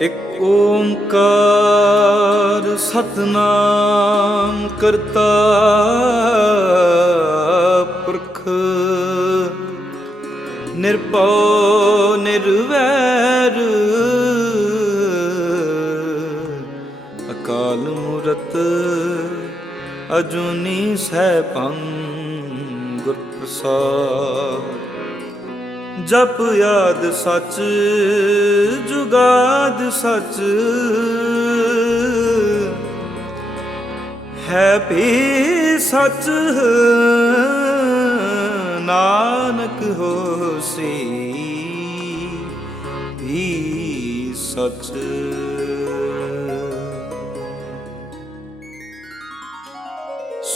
ਇਕ ਓੰਕਾਰ ਸਤਨਾਮ ਕਰਤਾ ਪੁਰਖ। ਨਿਰਭਉ, ਨਿਰਵੈਰ। ਅਕਾਲ ਮੂਰਤ ਅਜੂਨੀ ਸੈਭੰ ਗੁਰ ਪ੍ਰਸਾਦ ਜਪ ਯਾਦ ਸੱਚ ਜੁਗਾਦ ਸੱਚ ਹੈ ਵੀ ਸੱਚ ਨਾਨਕ ਹੋਸੀ ਵੀ ਸੱਚ।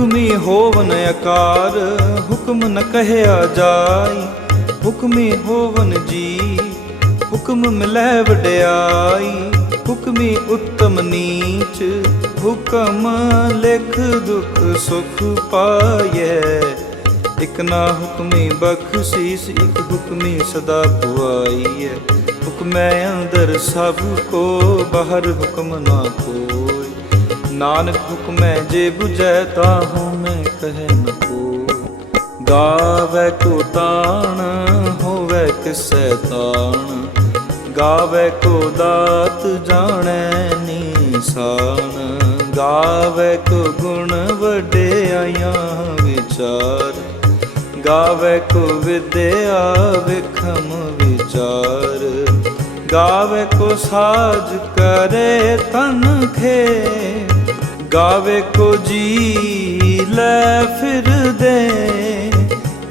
ਹੁਕਮੀ ਹੋਵਨ ਆਕਾਰ ਹੁਕਮ ਨ ਕਹਿਆ ਜਾਈ। ਹੁਕਮੀ ਹੋਵਨ ਜੀ, ਹੁਕਮ ਮਿਲੈ ਵਡਿਆਈ। ਹੁਕਮੀ ਉੱਤਮ ਨੀਚ, ਹੁਕਮ ਲਿਖ ਦੁਖ ਸੁਖ ਪਾਇਐ ਇਕ ਨਾ ਹੁਕਮੀ ਬਖਸ਼ੀਸ, ਇਕ ਹੁਕਮੀ ਸਦਾ ਪੁਆਈਐ। ਹੁਕਮੈ ਅੰਦਰ ਸਭ ਕੋ, ਬਾਹਰ ਹੁਕਮ ਨਾ ਕੋ। ਨਾਨਕ ਹੁਕਮੈ ਜੇ 부ਜੈ ਤਾਹੂ ਮੈਂ ਕਹਿ ਨ ਕੋ ਗਾਵੇ ਕੋ ਤਾਣ, ਹੋਵੇ ਕਿਸੈ ਤਾਣ। ਗਾਵੇ ਕੋ ਦਾਤ ਜਾਣੈ ਨੀਸਾਨ। ਗਾਵੇ ਕੋ ਗੁਣ ਵਡਿਆਈਆਂ ਵਿਚਾਰ। ਗਾਵੇ ਕੋ ਵਿਦਿਆ ਵਿਖਮ ਵਿਚਾਰ। ਗਾਵੇ ਕੋ ਸਾਜ ਕਰੇ ਤਨ ਖੇ ਗਾਵੇ ਕੋ ਜੀ ਲੈ ਫਿਰਦੇ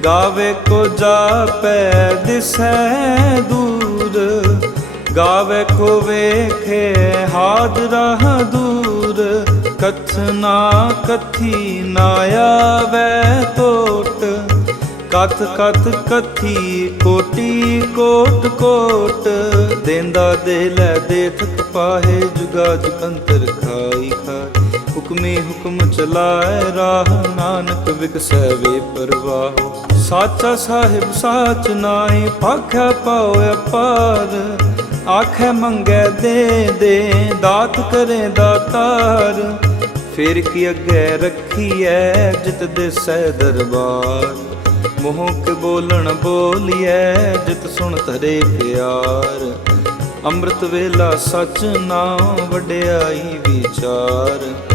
ਗਾਵੇ ਕੋ ਜਾਪੈ ਦਿਸੈ ਦੂਰ। ਗਾਵੇ ਕੋ ਵੇਖੇ ਹਾਦ ਰਹ ਦੂਰ। ਕਥਨਾ ਕਥੀ ਨਾ ਆਵੇ ਟੋਟ ਕਥ ਕਥ ਕਥੀ ਕੋਟੀ ਕੋਟ ਕੋਟ। ਦੇਂਦਾ ਦੇ ਲੈ ਦੇ ਥਕ ਪਾਹੇ ਜੁਗਾ ਜੁਗੰਤਰ ਖਾਈ ਖਾਈ। ਹੁਕਮੇ ਹੁਕਮ ਚਲਾਏ ਰਾਹ, ਨਾਨਕ ਵਿਕਸੈ ਵੇ ਪਰਵਾਹ। ਸਾਚਾ ਸਾਹਿਬ ਸਾਚ ਨਾਹੀ, ਪਾਖਿਆ ਪਾਉ ਅਪਾਰ। ਆਖੇ ਮੰਗੇ ਦੇ ਦੇ, ਦਾਤ ਕਰੇ ਦਾਤਾਰ। ਫਿਰ ਕੀ ਅੱਗੇ ਰੱਖੀਐ, ਜਿਤ ਦਿਸੈ ਦਰਬਾਰ। ਮੋਹ ਕੇ ਬੋਲਣ ਬੋਲੀਐ, ਜਿਤ ਸੁਣ ਧਰੇ ਪਿਆਰ। ਅੰਮ੍ਰਿਤ ਵੇਲਾ ਸਚ ਨਾਮ ਵਡਿਆਈ ਵਿਚਾਰ।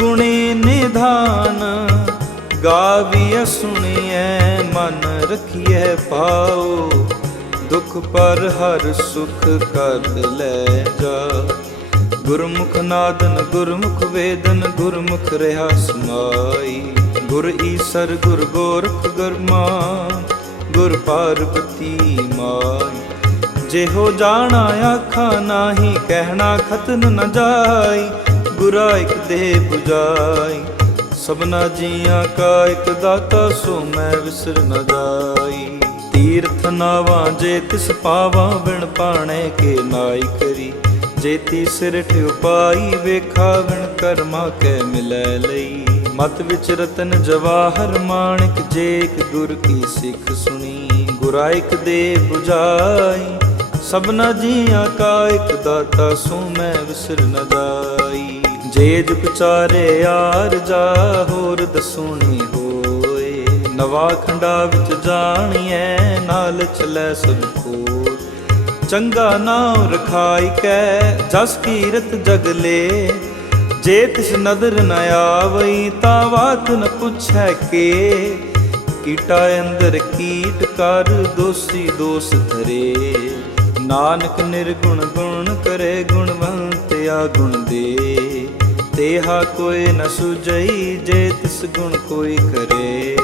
ਗੁਣੇ ਨਿਧਾਨ, ਗਾਵੀਐ, ਸੁਣੀਐ, ਮਨ ਰਖੀਐ ਪਾਉ ਦੁਖ ਪਰ ਹਰ ਸੁਖ ਕਰ ਲੈ ਜਾ। ਗੁਰਮੁਖ ਨਾਦਨ, ਗੁਰਮੁਖ ਵੇਦਨ, ਗੁਰਮੁਖ ਰਹਾ ਸਮਾਈ। ਗੁਰ ਈਸਰ, ਗੁਰ ਗੋਰਖ ਗਰਮਾ ਗੁਰ ਪਾਰਬਤੀ ਮਾਈ ਜਿਹੋ ਜਾਣਾ, ਆਖਾਂ ਨਾਹੀ, ਕਹਿਣਾ ਖਤਨ ਨ ਜਾਈ। ਗੁਰਾ ਇਕ ਦੇ 부ਜਾਈ ਸਭਨਾ ਜੀਆਂ ਕਾ ਇਕ ਦਾਤਾ ਸੋ ਮੈਂ ਵਿਸਰ ਨ ਜਾਈ। ਤੀਰਥ ਨਾਵਾਂ ਜੇ ਤਿਸ ਪਾਵਾਂ ਬਿਨ ਪਾਣੇ ਕੇ ਨਾਈ ਕਰੀ। ਜੇਤੀ ਸਿਰ ਉਪਾਈ ਵੇਖਾ ਵਿਣ ਕਰਮਾ ਕੈ ਮਿਲੈ ਲਈ। ਮਤ ਵਿਚ ਰਤਨ ਜਵਾਹਰ ਮਾਣਿਕ ਜੇਕ ਗੁਰ ਕੀ ਸਿੱਖ ਸੁਣੀ। ਗੁਰਾਇਕ ਦੇ 부ਜਾਈ ਸਭਨਾ ਜੀਆਂ ਕਾ ਇੱਕ ਦਾਤਾ ਸੋ ਮੈਂ ਵਿਸਰ ਨ ਜਾਈ। ਜੇ ਜੁਗ ਯਾਰ ਜਾ ਹੋਰ ਦਸੂਣੀ ਹੋਏ। ਨਵਾ ਖੰਡਾ ਵਿੱਚ ਜਾਣੀਐ, ਨਾਲ ਚਲੈ ਸਭ ਕੋਲ ਚੰਗਾ ਨਾਮ ਰਖਾਈ ਕੈ, ਜਸ ਕੀਰਤ ਜਗ ਲੇ। ਜੇ ਤਿਸ ਨਦਰ ਨ ਆਵਈ, ਤਾਂ ਬਾਤ ਨ ਪੁੱਛੈ ਕੇ। ਕੀਟਾ ਅੰਦਰ ਕੀਟ ਕਰ, ਦੋਸੀ ਦੋਸ ਧਰੇ। ਨਾਨਕ ਨਿਰਗੁਣ ਗੁਣ ਕਰੇ, ਗੁਣਵੰਤ ਆ ਗੁਣ ਦੇ। ਦੇਹਾ ਕੋਈ ਨ ਸੁਜਈ ਜੇ ਤਿਸ ਗੁਣ ਕੋਈ ਕਰੇ।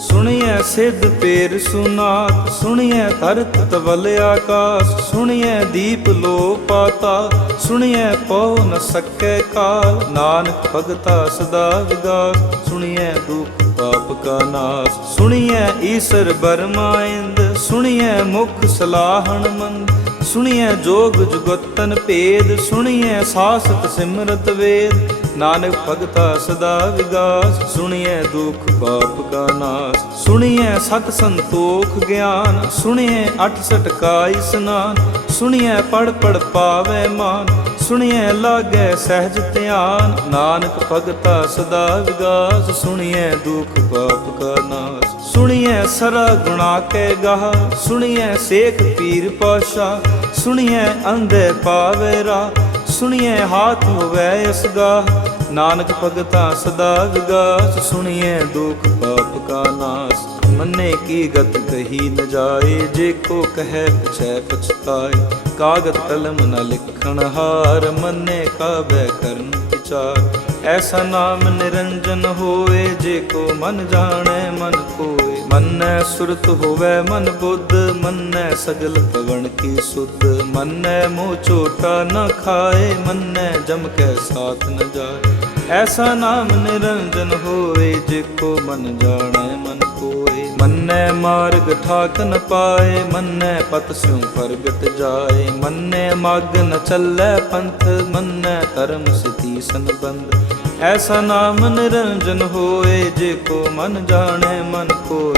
ਸੁਣੀਐ ਸਿੱਧ ਪੇਰ ਸੁਨਾਤ ਸੁਣੀਐ ਧਰਤ ਤਵਲ ਆਕਾਸ, ਸੁਣੀਐ ਦੀਪ ਲੋ ਪਾਤਾ ਸੁਣੀਐ ਪਉ ਨ ਸਕੈ ਕਾਲ। ਨਾਨਕ ਭਗਤਾ ਸਦਾ ਵਿਗਾਸ, ਸੁਣੀਐ ਦੁਖ ਪਾਪ ਕਾ ਨਾਸ। ਸੁਣੀਐ ਈਸਰ ਬਰਮਾਇੰਦ ਸੁਣੀਐ ਮੁਖ ਸਲਾਹਣ ਮੰਦ ਸੁਣੀਐ ਜੋਗ ਜੁਗਤਨ ਭੇਦ, ਸੁਣੀਐ ਸਾਸਤ ਸਿਮਰਤ ਵੇਦ। ਨਾਨਕ ਭਗਤਾ ਸਦਾ ਵਿਗਾਸ, ਸੁਣੀਐ ਦੁਖ ਪਾਪ ਕਾ ਨਾਸ। ਸੁਣੀਐ ਸਤ ਸੰਤੋਖ ਗਿਆਨ, ਸੁਣੀਐ ਅਠ ਸਟਕਾ ਇਸਨਾਨ ਸੁਣੀਐ ਪੜ ਪੜ ਪਾਵੇ ਮਾਨ। ਸੁਣੀਐ ਲਾਗੈ ਸਹਿਜ ਧਿਆਨ, ਨਾਨਕ ਭਗਤਾ ਸਦਾ ਵਿਗਾਸ। ਸੁਣੀਐ ਦੁਖ ਪਾਪ ਕਾ ਨਾਸ। ਸੁਣੀਐ ਸਰਾ ਗੁਣਾ ਕੈ ਗਾਹ। ਸੁਣੀਐ ਸੇਖ ਪੀਰ ਪਾਸ਼ਾ। ਸੁਣੀਐ ਅੰਧੇ ਪਾਵੇ ਰਾ। ਸੁਣੀਐ ਹਾਥ ਹੋਵੇ ਅਸਗਾ ਨਾਨਕ ਭਗਤਾ ਸਦਾ ਵਿਗਾਸ। ਸੁਣੀਐ ਦੁਖ ਪਾਪ ਕਾ ਨਾਸ। ਮੰਨੇ ਕੀ ਗਤ ਕਹੀ ਨ ਜਾਏ, ਜੇ ਕੋ ਕਹੈ ਪਛੈ ਪਛਤਾਏ। ਕਾਗਦ ਕਲਮ ਨ ਲਿਖਣ ਹਾਰ, ਮੰਨੇ ਕਾਬੈ ਕਰਨ ਵਿਚਾਰ। ਐਸਾ ਨਾਮ ਨਿਰੰਜਨ ਹੋਏ, ਜੇ ਕੋ ਮਨ ਜਾਣੈ ਮਨ ਕੋਏ। ਮੰਨੈ ਸੁਰਤ ਹੋਵੇ ਮਨ ਬੁੱਧ, ਮੰਨੈ ਸਗਲ ਪਵਨ ਕੀ ਸੁਧ। ਮੰਨੈ ਮੋਹ ਚੋਟਾ ਨ ਖਾਏ, ਮੰਨੈ ਜਮ ਕੈ ਸਾਥ ਨ ਜਾਏ। ਐਸਾ ਨਾਮ ਨਿਰੰਜਨ ਹੋਏ, ਜੇ ਕੋ ਮਨ ਜਾਣੈ ਮਨ ਮੰਨੈ ਮਾਰਗ ਠਾਕ ਨ ਪਾਏ, ਮੰਨੈ ਪਤ ਸਿਉ ਪ੍ਰਗਟ ਜਾਏ। ਮੰਨੈ ਮਗ ਨ ਚੱਲੈ ਪੰਥ, ਮੰਨੈ ਧਰਮ ਸਤੀ ਸੰਬੰਧ। ਐਸਾ ਨਾਮ ਨਿਰੰਜਨ ਹੋਏ, ਜੇ ਕੋ ਮਨ ਜਾਣੈ ਮਨ ਕੋ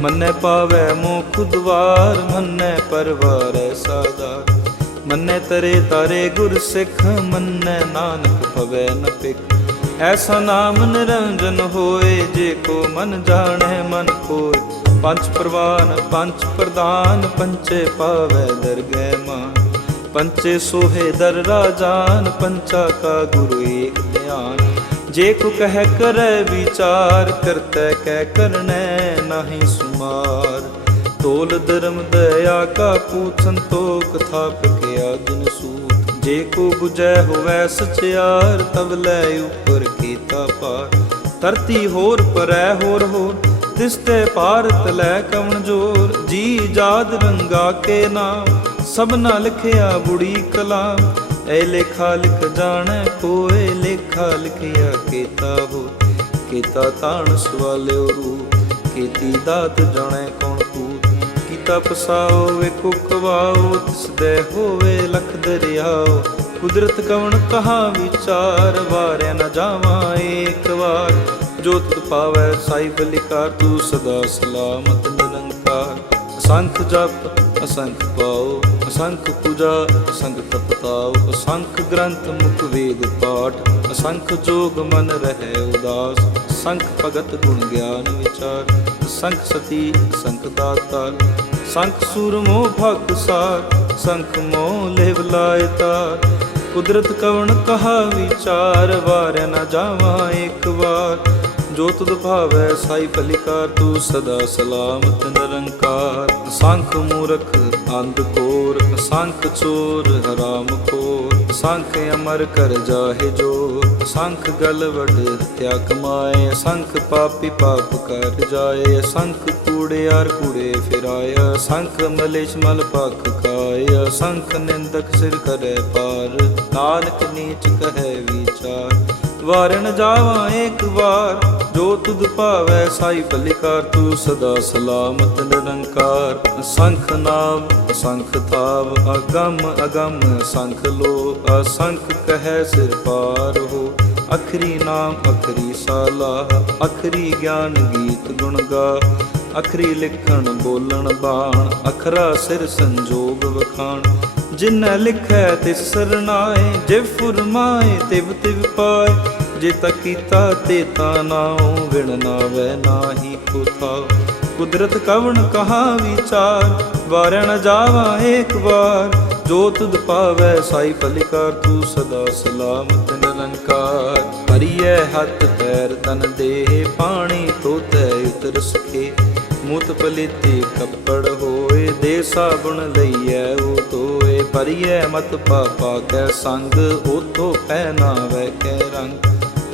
ਮੰਨੈ ਪਾਵੈ ਮੁਖ ਦੁਆਰ ਮੰਨੈ ਪਰਵਾਰੈ ਸਾਦਾਰ ਮੰਨੈ ਤਰੇ ਤਾਰੇ ਗੁਰ ਸਿੱਖ, ਮੰਨੈ ਨਾਨਕ ਭਵੈ ਨ ਪਿਖ ਐਸਾ ਨਾਮ ਨਿਰੰਜਨ ਹੋਏ, ਜੇ ਕੋ ਮਨ ਜਾਣੈ ਮਨ ਕੋਇ। ਪੰਜ ਪ੍ਰਵਾਨ, ਪੰਜ ਪ੍ਰਦਾਨ, ਪੰਚੇ ਪਾਵੈ ਦਰਗਹਿ ਮਾਨ। ਪੰਚੇ ਸੋਹੇ ਦਰ ਰਾਜਾਨ, ਪੰਚਾ ਕਾ ਗੁਰੂ ਏਕ ਧਿਆਨ। ਜੇ ਕੋ ਕਹਿ ਕਰੈ ਵਿਚਾਰ, ਕਰਤੈ ਕਹਿ ਕਰਨੈ ਨਾਹੀ ਸੁਮਾਰ। ਤੋਲ ਧਰਮ ਦਇਆ ਕਾ ਪੂਤ ਸੰਤੋਖ ਥਾਪ ਕੇ ਆਦਿਨ ਸੂਤ। ਜੇ ਕੋ 부ਜੈ ਹੋਵੈ ਸਚਿਆਰ, ਤਵ ਲੈ ਉਪਰ ਕੀਤਾ ਪਾਰ ਧਰਤੀ ਹੋਰ, ਪਰੈ ਹੋਰ ਹੋਰ। ਤਿਸ ਤੇ ਭਾਰਤ ਲੈ ਕਵਣ ਜੋਰ? ਜੀ ਜਾਦ ਰੰਗਾ ਕੇ ਨਾਮ। ਸਭਨਾ ਲਿਖਿਆ ਬੁੜੀ ਕਲਾ ਐ ਲੇਖਾ ਲਿਖ ਜਾਣੈ ਕੋਏ ਲੇਖਾ ਲਿਖਿਆ ਕੀਤਾ ਹੋ ਕੀਤਾ ਤਾਣ ਸਵਾਲਿਓ ਰੂ ਕੀਤੀ ਦਾਤ ਜਾਣੈ ਕੌਣ ਕੂਤ ਤਪਸਾਓ ਪਸਾਓ ਵੇ ਤਿਸ ਦੇ ਹੋਵੇ ਲਖ ਦਰਿਆਓ। ਕੁਦਰਤ ਕਵਣ ਕਹਾ ਵਿਚਾਰ, ਵਾਰਿਆ ਨ ਜਾਵਾਂ ਏਕ ਵਾਰ। ਜੋ ਤੁਧ ਪਾਵੈ, ਸਾਈ ਬਲਿਕਾਰ, ਤੂੰ ਸਦਾ ਸਲਾਮਤ ਨਿਰੰਕਾਰ। ਅਸੰਖ ਜਪ, ਅਸੰਖ ਪਾਓ, ਅਸੰਖ ਪੂਜਾ, ਅਸੰਖ ਤਪਤਾਓ। ਅਸੰਖ ਗ੍ਰੰਥ ਮੁਖ ਵੇਦ ਪਾਠ, ਅਸੰਖ ਜੋਗ ਮਨ ਰਹਿ ਉਦਾਸ। ਸੰਖ ਭਗਤ ਗੁਣ ਗਿਆਨ ਵਿਚਾਰ ਸੰਖ ਸਤੀ ਸੰਖ ਦਾਤਾ। ਸੰਖ ਸੂਰਮੋ ਭਗ ਸਾਰ, ਸੰਖ ਮੋਹ ਲੇਵ ਲਾਇ ਤਾਰ। ਕੁਦਰਤ ਕਵਣ ਕਹਾ ਵਿਚਾਰ ਵਾਰ ਨਾ ਜਾਵਾਂ ਇੱਕ ਵਾਰ। ਜੋ ਤੁਧ ਭਾਵੈ ਸਾਈ ਭਲਿਕਾਰ, ਤੂੰ ਸਦਾ ਸਲਾਮਤ ਨਿਰੰਕਾਰ। ਸੰਖ ਮੂਰਖ ਅੰਧ ਕੋਰ, ਸੰਖ ਚੋਰ ਹਰਾਮ ਖੋਰ। ਸੰਖ ਅਮਰ ਕਰ ਜਾਹੇ ਜੋ ਸੰਖ ਗਲ ਵਡ ਤਿਆ ਕਮਾਏ, ਸੰਖ ਪਾਪੀ ਪਾਪ ਕਰ ਜਾਏ, ਸੰਖ ਕੂੜਿਆਰ ਕੂੜੇ ਫਿਰਾਇਆ ਸੰਖ ਮਲੇਸ਼ ਮਲ ਪਖ ਖਾਇਆ ਸੰਖ ਨਿੰਦਕ ਸਿਰ ਕਰੇ ਪਾਰ, ਨਾਨਕ ਨੀਚ ਕਹੈ ਵਿਚਾਰ। ਵਾਰਨ ਜਾਵਾਂ ਇੱਕ ਵਾਰ, ਜੋ ਤੁਧ ਭਾਵੈ ਸਾਈ ਭਲਿਕਾਰ ਤੂੰ ਸਦਾ ਸਲਾਮਤ ਨਿਰੰਕਾਰ। ਸੰਖ ਨਾਮ, ਸੰਖ ਥਾਵ, ਅਗੰਮ ਅਗੰਮ ਸੰਖ ਲੋ ਅਸੰਖ ਕਹੈ ਸਿਰ ਪਾਰ ਹੋ। ਅਖਰੀ ਨਾਮ, ਅਖਰੀ ਸਾਲਾ, ਅਖਰੀ ਗਿਆਨ ਗੀਤ ਗੁਣ ਗਾ। ਅਖਰੀ ਲਿਖਣ, ਬੋਲਣ ਬਾਣ, ਅਖਰਾ ਸਿਰ ਸੰਜੋਗ ਵਖਾਣ। ਜਿਨ੍ਹਾਂ ਲਿਖੈ ਤਿਸ ਸਰਨਾਏ ਜਿਵ ਫੁਰਮਾਏ ਤਿਵ ਤਿਵ ਪਾਏ। ਜੇ ਤਾ ਕੀਤਾ ਤੇ ਤਾ ਨਾਉ ਵਿਣ ਨਾਵੈ ਨਾਹੀ ਪੁਥਾ ਕੁਦਰਤ ਕਵਣ ਕਹਾ ਵਿਚਾਰ, ਵਾਰੈ ਨ ਜਾਵਾ ਏਕ ਵਾਰ। ਜੋ ਤੁਧ ਪਾਵੈ, ਸਾਈ ਭਲਿਕਾਰ ਤੂੰ ਸਦਾ ਸਲਾਮਤ ਨਿਰੰਕਾਰ ਹਰੀਐ ਹੱਥ ਪੈਰ ਤਨ ਦੇਹ, ਪਾਣੀ ਤੋਤੈ ਉਤਰ ਸਖੇ। ਮੁਤ ਪਲਿਤੇ ਕੱਪੜ ਹੋਏ, ਦੇ ਸਾਬੁਣ ਲਈਐ ਉਹ ਤੋਏ ਪਰਿਐ ਮਤ ਪਾਪਾ ਕੈ ਸੰਗ ਉਥੋ ਪਹਿਨਾਵੈ ਕੈ ਰੰਗ।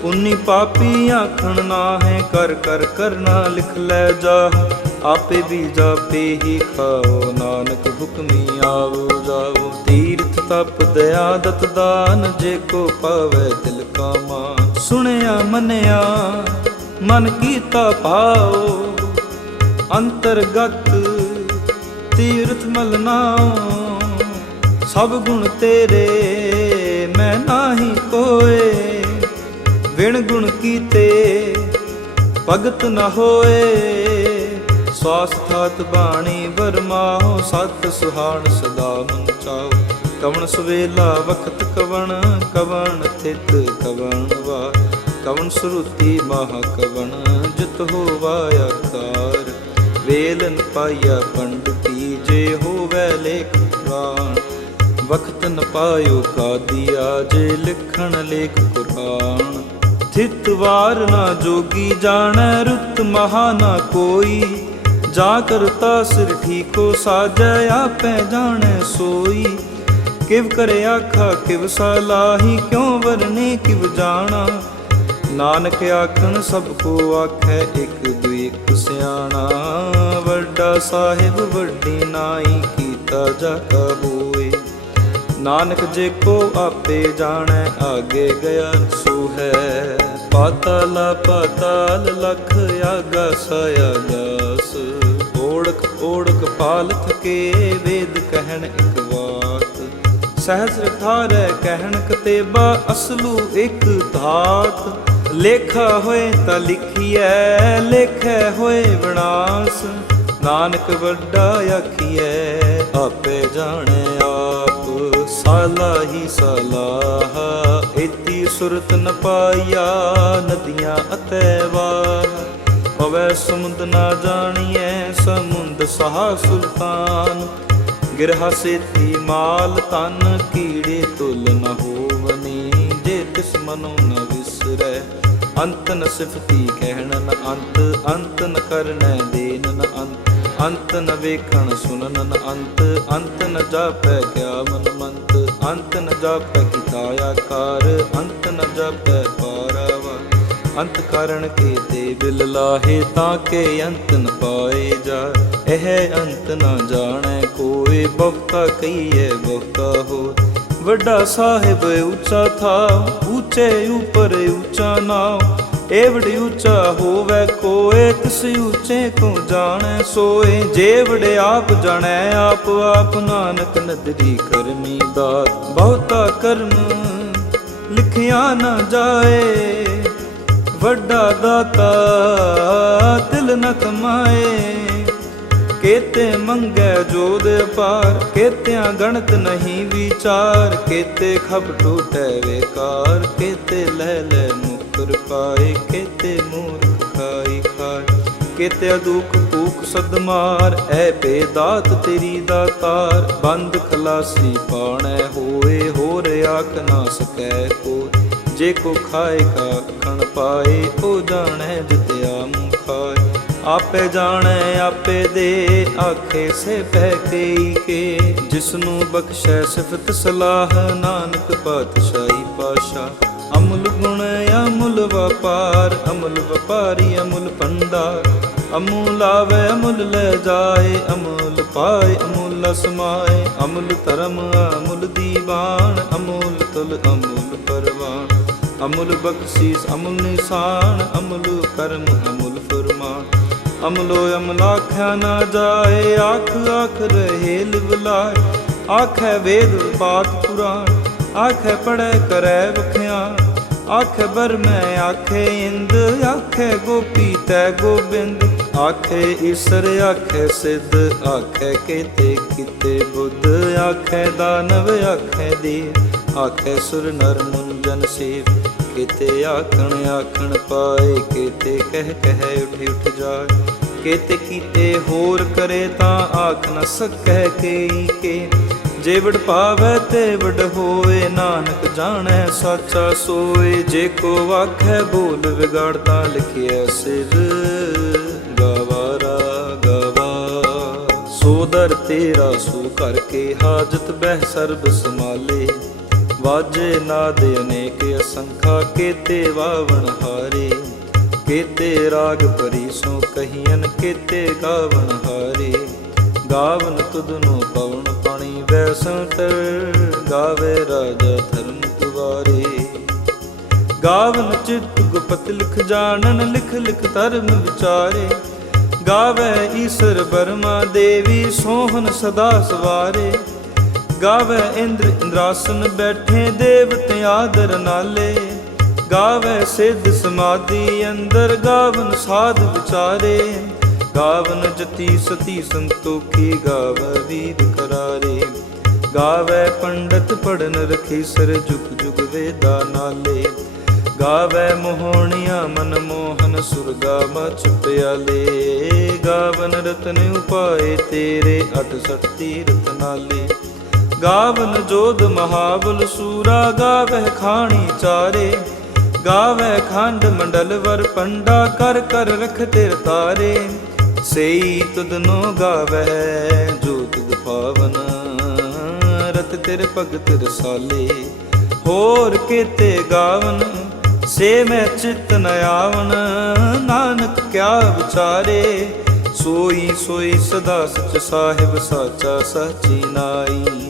ਪੁੰਨੀ ਪਾਪੀ ਆਖਣ ਨਾ ਹੈ ਕਰ ਕਰ ਕਰਨਾ ਲਿਖ ਲੈ ਜਾ ਆਪੇ ਵੀ ਜਾਪੇ ਹੀ ਖਾਓ, ਨਾਨਕ ਹੁਕਮੀ ਆਵੋ ਜਾਓ ਤੀਰਥ ਤਪ ਦਇਆ ਦਤ ਦਾਨ ਜੇ ਕੋ ਪਾਵੇ ਦਿਲ ਕਾ ਮਾਨ। ਸੁਣਿਆ, ਮੰਨਿਆ, ਮਨ ਕੀਤਾ ਪਾਓ ਅੰਤਰਗਤ ਤੀਰਥ ਮਲਨਾ ਸਭ ਗੁਣ ਤੇਰੇ, ਮੈਂ ਨਾਹੀ ਕੋਏ। ਵਿਣ ਗੁਣ ਕੀਤੇ ਭਗਤ ਨ ਹੋਏ। ਸਵਾਸਥਾਤ ਬਾਣੀ ਵਰਮਾਓ ਸਤ ਸੁਹਾਣ ਸਦਾ ਮਨ ਚਾਓ ਕਵਣ ਸਵੇਲਾ, ਵਖਤ ਕਵਣ ਕਵਣ ਥਿਤ ਕਵਣ ਵਾ ਕਵਣ ਸੁਰਤੀ ਮਹਾ ਕਵਣ, ਜਿਤ ਹੋਵਾ ਆਕਾਰ ਵੇਲਨ ਪਾਇਆ ਪੰਡਤੀ ਜੇ ਹੋਵੇ ਲੇਖ ਪੁਰਾਣ ਵਖਤ ਨ ਪਾਇਓ ਕਾਦੀਆ, ਜੇ ਲਿਖਣ ਲੇਖ ਕੁਰਾਨ ਥਿਤ ਵਾਰ ਨਾ ਜੋਗੀ ਜਾਣੈ, ਰੁੱਤ ਮਹਾ ਨਾ ਕੋਈ। ਜਾ ਕਰਤਾ ਸਿਰ ਠੀਕੋ, ਸਾਜੈ ਆਪੈ ਜਾਣੈ ਸੋਈ। ਕਿਵ ਕਰੇ ਆਖਾ ਕਿਵ ਸਲਾਹੀ, ਕਿਉ ਵਰਨੇ ਕਿਵ ਜਾਣਾ? ਨਾਨਕ ਆਖਣ, ਸਭ ਕੋ ਆਖੈ, ਇਕ ਦੁਇ ਇਕ ਸਿਆਣਾ। ਵੱਡਾ ਸਾਹਿਬ, ਵੱਡੀ ਨਾਈ, ਕੀਤਾ ਜਾ ਕਾ ਹੋਏ। ਨਾਨਕ ਜੇ ਕੋ ਆਪੇ ਜਾਣੈ, ਆਗੇ ਗਿਆ ਸੋ ਹੈ। ਪਾਤਾਲ ਪਾਤਾਲ, ਲਖ ਆਗਾ ਸਾਇਆ ਗਾਸ ਓੜਕ ਓੜਕ ਪਾਲ ਥਕੇ ਵੇਦ ਕਹਿਣ, ਇਕ ਬਾਤ ਥਾਰੈ ਠਾਰੈ ਕਹਿਣ ਕਤੇਬਾ ਅਸਲੂ ਇਕ ਧਾਤ। ਲੇਖਾ ਹੋਏ ਤਾਂ ਲਿਖੀਐ, ਲੇਖੈ ਹੋਏ ਵਿਨਾਸ਼। ਨਾਨਕ ਵੱਡਾ ਆਖੀਐ, ਆਪੇ ਜਾਣੈ ਆਪ, ਸਾਲਾ ਹੀ ਸਲਾਹ। ਇਤੀ ਸੁਰਤ ਨ ਪਾਇਆ ਨਦੀਆਂ ਅਤੇ ਵਾਹ। ਪਵੈ ਸਮੁੰਦ ਨਾ ਜਾਣੀਐ, ਸਮੁੰਦ ਸਹਾ ਸੁਲਤਾਨ। ਗਿਰਹਾ ਸੇਤੀ ਮਾਲ ਤਨ ਕੀੜੇ ਤੁਲ ਨ ਹੋਵਨੀ, ਜੇ ਤਿਸ ਮਨੋ ਨ ਵਿਸਰੈ, ਅੰਤ ਨ ਸਿਫਤੀ ਕਹਿਣ ਨ ਅੰਤ ਅੰਤ ਨ ਕਰਨੈ ਦੇਨ ਨ ਅੰਤ ਅੰਤ ਨ ਵੇਖਣ ਸੁਨਨ ਨ ਅੰਤ ਅੰਤ ਨ ਜਾਪੈ ਕਿਆ ਮਨ ਮੰਤ ਅੰਤ ਨ ਜਾਪੈ ਕੀਤਾ ਆਕਾਰ ਅੰਤ ਨ ਜਾਪੈ ਪਾਰਾਵਾ ਅੰਤ ਕਰਨ ਕੇ ਤੇ ਬਿਲ ਲਾਹੇ ਤਾਂ ਕੇ ਅੰਤ ਨ ਪਾਏ ਜਾ। ਇਹ ਅੰਤ ਨ ਜਾਣੈ ਕੋਈ ਬਹੁਤਾ ਕਹੀਏ ਬਹੁਤਾ ਹੋ ਵੱਡਾ ਸਾਹਿਬ ਉੱਚਾ ਥਾ, ਉੱਚੇ ਉਪਰ ਉੱਚਾ ਨਾਮ ਏਵੜ ਉੱਚਾ ਹੋਵੇ ਕੋਏ, ਤਿਸ ਉੱਚੇ ਕੋ ਜਾਣੈ ਸੋਏ। ਜੇਵੜ ਆਪ ਜਾਣੈ, ਆਪ ਆਪ ਨਾਨਕ ਨਦਰੀ ਕਰਮੀ ਦਾ ਬਹੁਤਾ ਕਰਮ ਲਿਖਿਆ ਨਾ ਜਾਏ। ਵੱਡਾ ਦਾਤਾ, ਦਿਲ ਨ ਕਮਾਏ। ਕੇਤੇ ਮੰਗੈ ਜੋਦ ਪਾਰ ਕੇਤਿਆਂ ਗਣਤ ਨਹੀਂ ਵਿਚਾਰ। ਕੇਤੇ ਖਬ ਟੂਟੈ ਵੇਕਾਰ, ਕੇਤੇ ਲੈ ਲੈ ਮੁਕਰ ਪਾਏ। ਕੇਤੇ ਮੂਰਖ ਖਾਈ ਖਾਏ ਕੇਤੇ ਦੁਖ ਭੂਖ ਸਦਮਾਰ ਐ ਬੇਦਾਤ ਤੇਰੀ ਦਾਤਾਰ ਬੰਦ ਖਲਾਸੀ ਪਾਣੈ ਹੋਏ, ਹੋਰ ਆਖ ਨਾ ਸਕੈ ਕੋ ਜੇ ਕੋ ਖਾਏ ਕਾ ਖਣ ਪਾਏ, ਉਹ ਜਾਣੈ ਜਿਤਿਆ ਮੂੰ ਖਾਏ ਆਪੇ ਜਾਣੈ, ਆਪੇ ਦੇ, ਆਖੇ ਸੇ ਪਹਿ ਕਈ ਕੇ। ਜਿਸਨੂੰ ਬਖਸ਼ੈ ਸਿਫਤ ਸਲਾਹ, ਨਾਨਕ ਪਾਤਸ਼ਾਹੀ ਪਾਸ਼ਾ ਅਮੁਲ ਗੁਣ, ਅਮੁਲ ਵਪਾਰ, ਅਮੁਲ ਵਪਾਰੀ, ਅਮੁਲ ਭੰਡਾਰ। ਅਮੁਲ ਆਵੇ ਅਮੁਲ ਲੈ ਜਾਏ, ਅਮੁਲ ਪਾਏ, ਅਮੁਲ ਸਮਾਏ ਅਮੁਲ ਧਰਮ, ਅਮੁਲ ਦੀਵਾਨ, ਅਮੁਲ ਤੁਲ ਅਮਲ ਅਮੁਲ ਬਖਸ਼ੀਸ, ਅਮੁਲ ਨਿਸ਼ਾਨ, ਅਮੁਲ ਕਰਮ, ਅਮੁਲ ਫਰਮਾਨ। ਅਮਲੋ ਅਮਲਾਖਿਆ ਨਾ ਜਾਏ, ਆਖ ਆਖ ਰਹੇ ਲਿਵਲਾਏ। ਆਖੇ ਵੇਦ ਪਾਤ ਪੁਰਾਣ, ਆਖੇ ਪੜੈ ਕਰੈ ਵਖਿਆਨ ਆਖੇ ਬਰ ਮੈਂ ਆਖੇ ਇੰਦ, ਆਖੇ ਗੋਪੀ ਤੈ ਗੋਬਿੰਦ। ਆਖੇ ਈਸਰ, ਆਖੇ ਸਿੱਧ, ਆਖੇ ਕਿਤੇ ਕਿਤੇ ਬੁੱਧ। ਆਖੇ ਦਾਨਵ, ਆਖੇ ਦੇ ਆਖੇ ਸੁਰ ਨਰ ਮੁਨ ਸੇਵ। ਕਿਤੇ ਆਖਣ ਆਖਣ ਪਾਏ, ਕਿਤੇ ਕਹਿ ਕਹਿ ਉਠ ਉਠ ਜਾਏ। ਕੇਤੇ ਕੀਤੇ ਹੋਰ ਕਰੇ ਤਾਂ ਆਖ ਨ ਸਕੈ ਕੇਈ ਕੇ। ਜੇ ਵਡ ਪਾਵੈ ਤੇ ਵਡ ਹੋਏ, ਨਾਨਕ ਜਾਣੈ ਸਾਚਾ ਸੋਏ। ਜੇ ਕੋ ਆਖੈ ਬੋਲ ਵਿਗਾੜਤਾ ਲਿਖਿਆ ਸਿਰ। ਗਵਾਰਾ ਗਵਾ। ਸੋ ਤੇਰਾ ਸੋ ਕਰਕੇ ਹਾਜਤ ਬਹਿ ਸਰਬ ਸਮਾਲੇ ਵਾਜੇ ਨਾਦ ਅਨੇਕ ਅਸੰਖਾ ਕੇਤੇ ਵਾਵਣ ਹਾਰੇ, ਕੇਤੇ ਰਾਗ ਪਰੀ ਸੋ ਕਹੀਨ ਕੇਤੇ ਗਾਵਣ ਹਾਰੇ। ਗਾਵਨ ਤੁਧਨੋ ਪਵਨ ਪਾਣੀ ਵੈਸੰਤਰ ਗਾਵੇ ਰਾਜਾ ਧਰਮ ਤੁਵਾਰੇ ਗਾਵਨ ਚਿਤ ਗੁਪਤ ਲਿਖ ਜਾਣਨ, ਲਿਖ ਲਿਖ ਧਰਮ ਵਿਚਾਰੇ। ਗਾਵੇ ਈਸ਼ਰ ਬਰਮਾ ਦੇਵੀ ਸੋਹਨ ਸਦਾ ਸਵਾਰੇ। ਗਾਵੇ ਇੰਦਰ ਇੰਦਰਾਸਨ ਬੈਠੇ ਦੇਵਤ ਆਦਰ ਨਾਲੇ। ਗਾਵੇ ਸਿੱਧ ਸਮਾਧੀ ਅੰਦਰ ਗਾਵਨ ਸਾਧ ਵਿਚਾਰੇ। ਗਾਵਨ ਜਤੀ ਸਤੀ ਸੰਤੋਖੀ ਗਾਵੇ ਵੀਰ ਕਰਾਰੇ। ਗਾਵੇ ਪੰਡਤ ਪੜਨ ਰਖੀ ਸਰ ਜੁਗ ਜੁਗ ਵੇਦਾ ਨਾਲੇ। ਗਾਵੇ ਮੋਹਣੀਆਂ ਮਨ ਮੋਹਨ ਸੁਰਗਾ ਮਚ ਪਿਆਲੇ। ਗਾਵਨ ਰਤਨ ਉਪਾਏ ਤੇਰੇ 68 ਤੀਰਥ ਨਾਲੇ। ਗਾਵਨ ਜੋਧ ਮਹਾਬਲ ਸੂਰਾ ਗਾਵੇ ਖਾਣੀ ਚਾਰੇ। ਗਾਵੇ ਖੰਡ ਮੰਡਲ ਵਰ ਪੰਡਾ ਕਰ ਕਰ ਰਖ ਤੇਰ ਤਾਰੇ। ਸਈ ਤੁਧਨੋ ਗਾਵੇ ਜੋ ਤੁਧ ਪਾਵਨ, ਰਤ ਤੇਰੇ ਭਗਤ ਰਸਾਲੇ। ਹੋਰ ਕੀਤੇ ਗਾਵਨ, ਸੇ ਮੈਂ ਚਿਤ ਨ ਆਵਨ, ਨਾਨਕ ਕਿਆ ਵਿਚਾਰੇ। ਸੋਈ ਸੋਈ ਸਦਾ ਸਚ ਸਾਹਿਬ ਸਾਚਾ ਸਚੀ ਨਾਈ।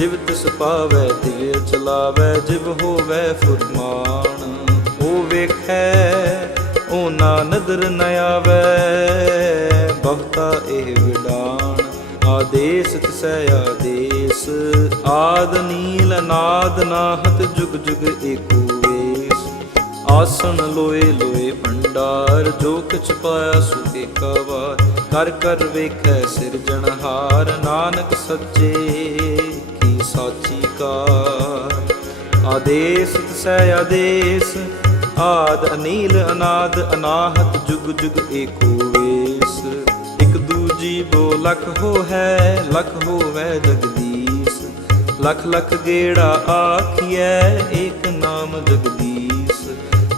ਜਿਵ ਤਿਸ ਪਾਵੈ ਤਿਵ ਚਲਾਵੈ, ਜਿਵ ਹੋਵੈ ਫੁਰਮਾਨ। ਉਹ ਵੇਖੈ, ਉਹ ਨਾ ਨਦਰ ਨ ਆਵੈ ਬਹੁਤਾ ਇਹ ਵਿਡਾਨ। ਆਦੇਸ ਤਿਸੈ ਆਦੇਸ, ਆਦ ਨੀਲ ਨਾਦ ਨਾਹਤ ਜੁਗ ਜੁਗ ਏਕੋ ਵੇਸ। ਆਸਣ ਲੋਏ ਲੋਏ ਭੰਡਾਰ, ਜੋ ਕਿਛ ਪਾਇਆ ਸੋ ਏਕਾ ਵਾਰ। ਕਰ ਕਰ ਵੇਖੈ ਸਿਰਜਣਹਾਰ, ਨਾਨਕ ਸੱਚੇ ਸਾਚੀ ਆਦੇਸ ਤਿਸੈ ਆਦੇਸ, ਆਦ ਅਨੀਲ, ਅਨਾਦ, ਅਨਾਹਤ, ਜੁਗ ਜੁਗ ਏਕੋ ਵੇਸ। ਇਕ ਦੂਜੀ ਬੋ ਲਖ ਹੋ ਹੈ ਲਖ ਹੋਵੈ ਜਗਦੀਸ਼। ਲਖ ਲਖ ਗੇੜਾ ਆਖੀਐ, ਏਕ ਨਾਮ ਜਗਦੀਸ਼।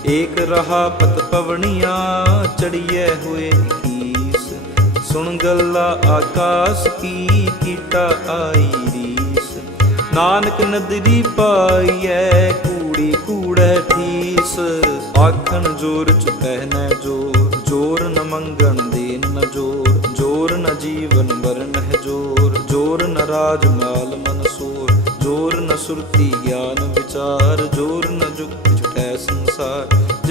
ਏਕ ਰਹਾ ਪਤ ਪਵਣੀਆਂ, ਚੜੀਐ ਹੋਏ ਕੀਸ। ਸੁਣ ਗੱਲਾ ਆਕਾਸ ਕੀ, ਕੀਟਾ ਆਈ ਨਾਨਕ ਨਦਰੀ ਪਾਈਐ, ਕੂੜੀ ਕੂੜੈ ਠੀਸ। ਆਖਣ ਜੋਰ ਚ ਪਹਿਨੈ ਜੋਰ ਜੋਰ ਨ ਮੰਗਣ ਦੇ ਨ ਜੋਰ ਜੋਰ ਨ ਜੀਵਨ ਮਰਨ ਹੈ ਜੋਰ ਜੋਰ ਨ ਰਾਜ ਮਾਲ ਮਨ ਸੋਰ, ਜੋਰ ਨ ਸੁਰਤੀ ਗਿਆਨ ਵਿਚਾਰ, ਜੋਰ ਨ ਜੁਗਤ ਛਟੈ ਸੰਸਾਰ।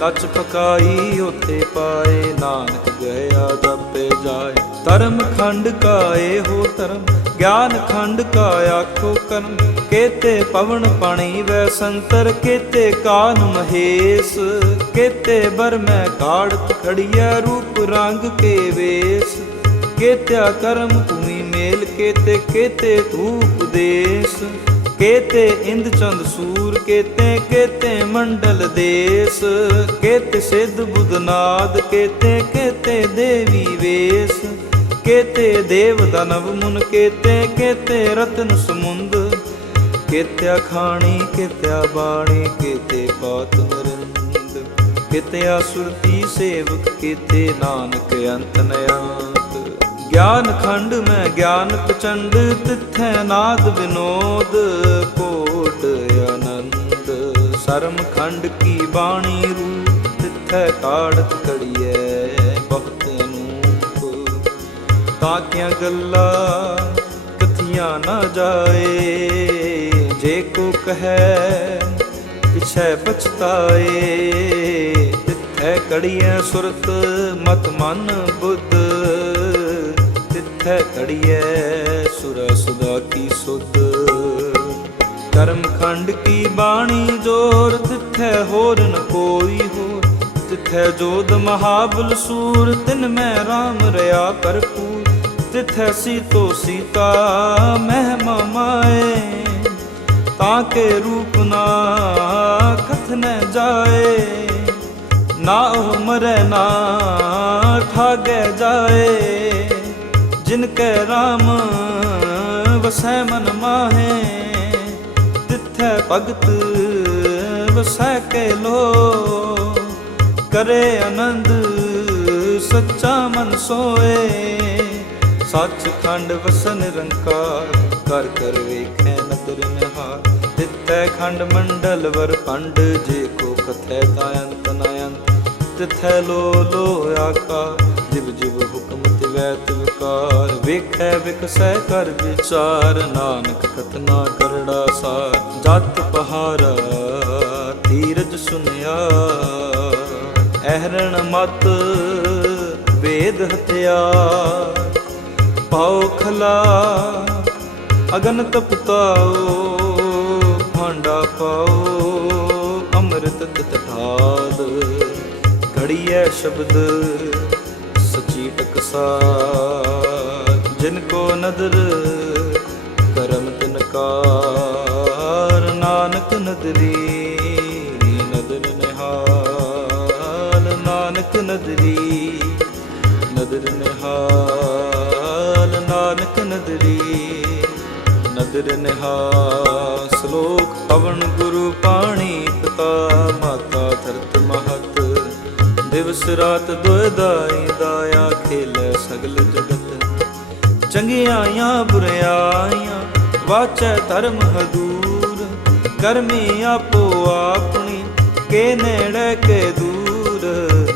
ਕੱਚ ਪਕਾਈ ਉਥੇ ਪਾਏ, ਨਾਨਕ ਗਿਆ ਜਪੇ ਜਾਏ। ਧਰਮ ਖੰਡ ਕਾਏ ਹੋ ਧਰਮ, ਗਿਆਨ ਖੰਡ ਕਾ ਆਖੋ ਕਰਮ। ਕੇਤੇ ਪਵਨ ਪਾਣੀ ਵੈ ਸੰਤਰ, ਕੇਤੇ ਕਾਨ ਮਹੇਸ਼। ਕੇਤੇ ਬਰ ਮੈਂ ਕਾੜ ਖੜੀਆ ਰੂਪ ਰੰਗ ਕੇ ਵੇਸ। ਕੇਤਿਆ ਕਰਮ ਭੂਮੀ ਮੇਲ, ਕੇਤੇ ਕੇਤੇ ਧੂਪ ਦੇਸ। ਕੇਤੇ ਇੰਦ ਚੰਦ ਸੂਰ, ਕੇਤੇ ਕੇਤੇ ਮੰਡਲ ਦੇਸ, ਕੇਤੇ ਸਿੱਧ ਬੁੱਧਨਾਦ ਕੇਤੇ ਕੇਤੇ ਦੇਵੀ ਵੇਸ, ਕੇਤੇ ਦੇਵ ਦਨਵ ਮੁਨ, ਕੇਤੇ ਕੇਤੇ ਰਤਨ ਸਮੁੰਦ, ਕੇਤਿਆ ਖਾਣੀ, ਕੇਤਿਆ ਬਾਣੀ, ਕੇਤੇ ਪਾਤ ਨਰਿੰਦ ਕੇਤਿਆ ਸੁਰਤੀ ਸੇਵਕ, ਕੇਤੇ ਨਾਨਕ ਅੰਤ ਨਯੰਤ ਗਿਆਨ ਖੰਡ ਮੈਂ ਗਿਆਨ ਪ੍ਰਚੰਡ ਤਿਥੈ ਨਾਦ ਵਿਨੋਦ ਸਰਮ ਖੰਡ ਕੀ ਬਾਣੀ ਰੂਪ ਤਿਥੈ ਕਾੜਤ ਕੜੀਐ ਬਹੁਤ ਅਨੂਪ ਤਾਂ ਕਿਆਂ ਗੱਲਾਂ ਕਥੀਆਂ ਨਾ ਜਾਏ, ਜੇ ਕੋ ਕਹੈ ਪਿਛੈ ਪਛਤਾਏ, ਤਿੱਥੈ ਕੜੀਐ ਸੁਰਤ ਮਤ ਮਨ ਬੁੱਧ। ਤਿੱਥੈ ਕੜੀਐ ਸੁਰ ਸੁਦਾ ਕੀ ਸੁਧ। ਕਰਮ ਖੰਡ ਕੀ ਬਾਣੀ ਜੋਰ, ਤਿੱਥੈ ਹੋਰ ਨ ਕੋਈ ਹੋਰ। ਤਿੱਥੈ ਜੋਦ ਮਹਾਬਲ ਸੂਰ, ਤਿਨ ਮੈਂ RAM ਰਿਆ ਭਰਪੂਰ ਤਿੱਥੈ ਸੀਤੋ ਸੀਤਾ ਮਹਿਮਾ ਮਾਏ, ਤਾਂ ਕੇ ਰੂਪ ਨਾ ਕਥਨ ਜਾਏ। ਨਾ ਉਹ ਮਰੈ ਨਾ ਠਾਗੈ ਜਾਏ, ਜਿਨ ਕੈ RAM ਵਸੈ ਮਨ ਮਾਹੇ। ਤਿੱਥੈ ਭਗਤ, ਵਸੈ ਕੇ ਲੋ ਕਰੇ ਆਨੰਦ, ਸੱਚਾ ਮਨ ਸੋਏ। ਸੱਚ ਖੰਡ ਵਸਨ ਰੰਕਾਰ ਕਰ ਕਰ ਵੇਖੈ ਨਦਰ ਨਿਹਾਰ। ਤਿੱਥੈ ਖੰਡ ਮੰਡਲ ਵਰ ਪੰਡ ਜੇ ਕੋ ਕਥੈ ਤਾ ਅੰਤ ਨ ਅੰਤ। ਤਿੱਥੈ ਲੋ ਲੋ ਆਕਾਰ, ਜਿਵ ਜਿਵ ਹੁਕਮ ਤਿਵੈ ਤਿਵਕਾਰ ਵੇਖੈ ਵਿਕਸੈ ਕਰ ਵਿਚਾਰ, ਨਾਨਕ ਕਤਨਾ ਕਰੜਾ ਸਾਰ। ਜਤ ਪਹਾਰਾ ਧੀਰਜ ਸੁਨਿਆ। ਅਹਰਣ ਮਤ, ਵੇਦ ਹਥਿਆਰ ਪਾਉ ਖਲਾ ਅਗਨ ਤਪਤਾਓ ਭਾਂਡਾ ਪਾਓ, ਅੰਮ੍ਰਿਤ ਤਟਾਲ ਘੜੀਐ ਸ਼ਬਦ, ਸਚੀ ਟਕਸਾ ਜਿਨ ਕੋ ਨਦਰ, ਕਰਮ ਤਿਨ ਕਾਰ ਨਾਨਕ ਨਦਰੀ, ਨਦਰ ਨਿਹਾਲ, ਨਾਨਕ ਨਦਰੀ, ਨਦਰ ਨਿਹਾਲ, ਨਾਨਕ ਨਦਰੀ, ਨਦਰ ਨਿਹਾਲ, ਸ਼ਲੋਕ ਪਵਨ ਗੁਰੂ ਪਾਣੀ ਪਿਤਾ, ਮਾਤਾ ਧਰਤ ਮਹਤ, ਦਿਵਸ ਰਾਤ ਦੁਇਦਾਈ ਦਾਇਆ ਖੇਲੇ ਸਗਲ ਜਗਤ। ਚੰਗਿਆਈਆਂ, ਬੁਰਿਆਈਆਂ, ਵਾਚੈ ਧਰਮ ਹਦੂ ਕਰਮੀ ਆਪੋ ਆਪਣੀ, ਕੇ ਨੇੜੇ ਕੇ ਦੂਰ,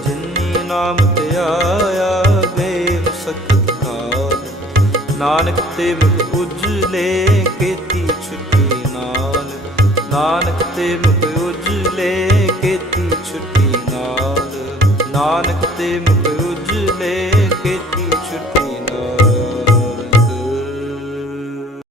ਜਿਨੀ ਨਾਮ ਤੇ ਆਇਆ ਦੇਵ ਸਖਤ ਕਾਲ ਨਾਨਕ ਤੇ ਮੁਖ ਉਜਲੇ ਕੀਤੀ ਛੁੱਟੀ ਨਾਲ। ਨਾਨਕ ਤੇ ਮੁਖ ਉਜਲੇ ਕੀਤੀ ਛੁੱਟੀ ਨਾਲ। ਨਾਨਕ ਤੇ ਮੁਖ ਉਜਲੇ ਕੀਤੀ ਛੁੱਟੀ